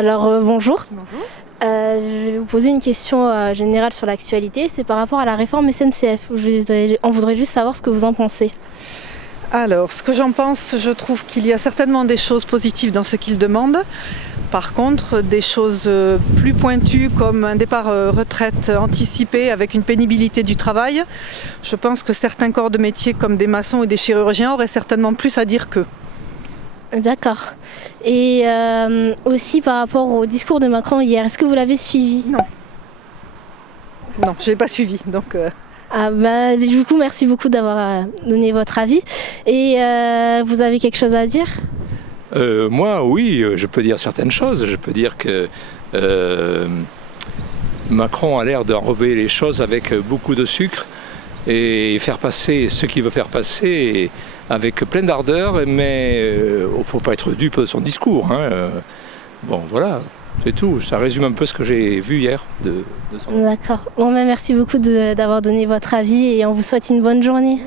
Alors bonjour. Bonjour. Je vais vous poser une question générale sur l'actualité. C'est par rapport à la réforme SNCF. On voudrait juste savoir ce que vous en pensez. Alors, ce que j'en pense, je trouve qu'il y a certainement des choses positives dans ce qu'il demande. Par contre, des choses plus pointues comme un départ retraite anticipé avec une pénibilité du travail, je pense que certains corps de métier comme des maçons ou des chirurgiens auraient certainement plus à dire qu'eux. D'accord. Et aussi par rapport au discours de Macron hier, est-ce que vous l'avez suivi? Non, je n'ai pas suivi. Donc, du coup, merci beaucoup d'avoir donné votre avis. Et vous avez quelque chose à dire? Moi, oui, je peux dire certaines choses. Je peux dire que Macron a l'air d'enrober les choses avec beaucoup de sucre et faire passer ce qu'il veut faire passer avec plein d'ardeur, mais il ne faut pas être dupe de son discours. Bon, voilà, c'est tout. Ça résume un peu ce que j'ai vu hier. D'accord. Bon, merci beaucoup d'avoir donné votre avis et on vous souhaite une bonne journée.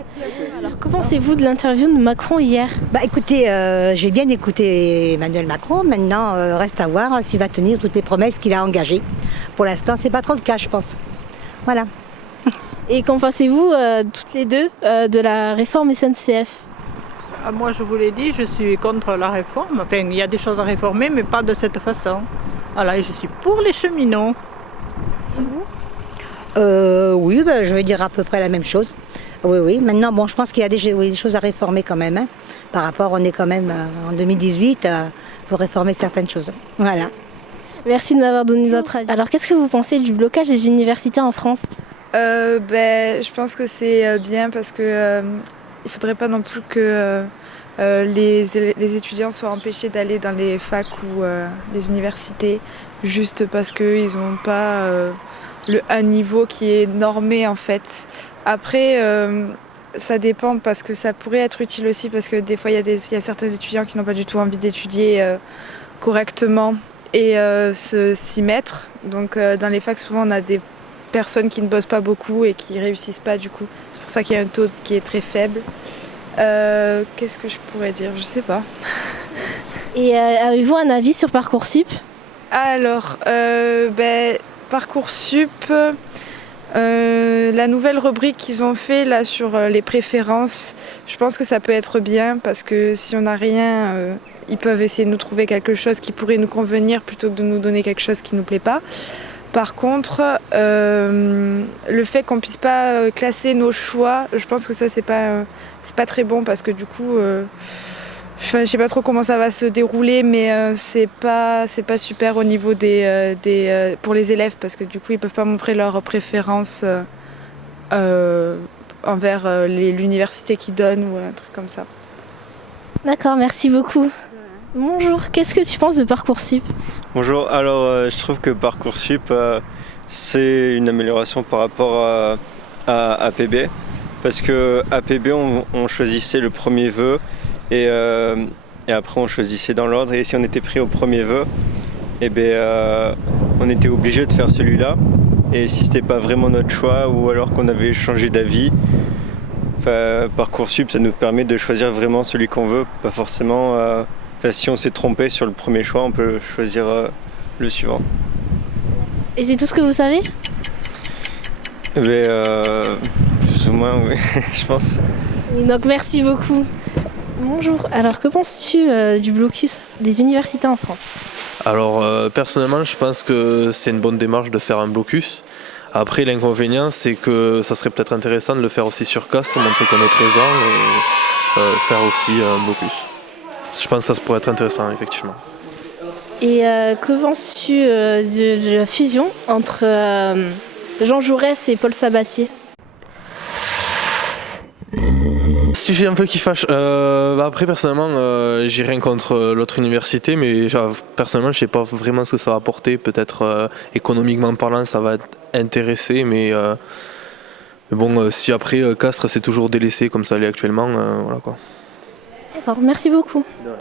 Alors, que pensez-vous de l'interview de Macron hier? Écoutez, j'ai bien écouté Emmanuel Macron. Maintenant, reste à voir s'il va tenir toutes les promesses qu'il a engagées. Pour l'instant, c'est pas trop le cas, je pense. Voilà. Et qu'en pensez-vous toutes les deux de la réforme SNCF? Moi, je vous l'ai dit, je suis contre la réforme. Enfin, il y a des choses à réformer, mais pas de cette façon. Voilà, et je suis pour les cheminots. Et vous? Oui, je vais dire à peu près la même chose. Oui. Maintenant, je pense qu'il y a des choses à réformer quand même. Par rapport, on est quand même en 2018, il faut réformer certaines choses. Voilà. Merci de m'avoir donné votre avis. Alors, qu'est-ce que vous pensez du blocage des universités en France? Je pense que c'est bien parce que il faudrait pas non plus que les étudiants soient empêchés d'aller dans les facs ou les universités juste parce qu'ils n'ont pas un niveau qui est normé en fait. Après, ça dépend parce que ça pourrait être utile aussi parce que des fois il y a certains étudiants qui n'ont pas du tout envie d'étudier correctement et s'y mettre. Donc dans les facs souvent on a des personnes qui ne bossent pas beaucoup et qui réussissent pas du coup. C'est pour ça qu'il y a un taux qui est très faible. Qu'est-ce que je pourrais dire? Je sais pas. Et avez-vous un avis sur Parcoursup? Alors, Parcoursup, la nouvelle rubrique qu'ils ont fait là sur les préférences, je pense que ça peut être bien parce que si on n'a rien, ils peuvent essayer de nous trouver quelque chose qui pourrait nous convenir plutôt que de nous donner quelque chose qui nous plaît pas. Par contre, le fait qu'on puisse pas classer nos choix, je pense que ça c'est pas très bon parce que du coup, je sais pas trop comment ça va se dérouler, mais c'est pas super au niveau pour les élèves parce que du coup ils peuvent pas montrer leurs préférences envers l'université qu'ils donnent ou un truc comme ça. D'accord, merci beaucoup. Bonjour, qu'est-ce que tu penses de Parcoursup? Bonjour, alors je trouve que Parcoursup c'est une amélioration par rapport à APB parce que APB on choisissait le premier vœu et après on choisissait dans l'ordre et si on était pris au premier vœu on était obligé de faire celui-là et si c'était pas vraiment notre choix ou alors qu'on avait changé d'avis, Parcoursup ça nous permet de choisir vraiment celui qu'on veut, pas forcément si on s'est trompé sur le premier choix, on peut choisir le suivant. Et c'est tout ce que vous savez? Plus ou moins, oui, je pense. Donc merci beaucoup. Bonjour, alors que penses-tu du blocus des universités en France? Alors personnellement, je pense que c'est une bonne démarche de faire un blocus. Après, l'inconvénient, c'est que ça serait peut-être intéressant de le faire aussi sur Castres, montrer qu'on est présent et faire aussi un blocus. Je pense que ça pourrait être intéressant, effectivement. Et que penses-tu de la fusion entre Jean Jaurès et Paul Sabatier? Sujet un peu qui fâche. Après, personnellement, j'ai rien contre l'autre université, mais personnellement, je ne sais pas vraiment ce que ça va apporter. Peut-être économiquement parlant, ça va intéresser, mais bon, si après Castres, c'est toujours délaissé comme ça l'est actuellement, voilà quoi. D'accord, merci beaucoup. De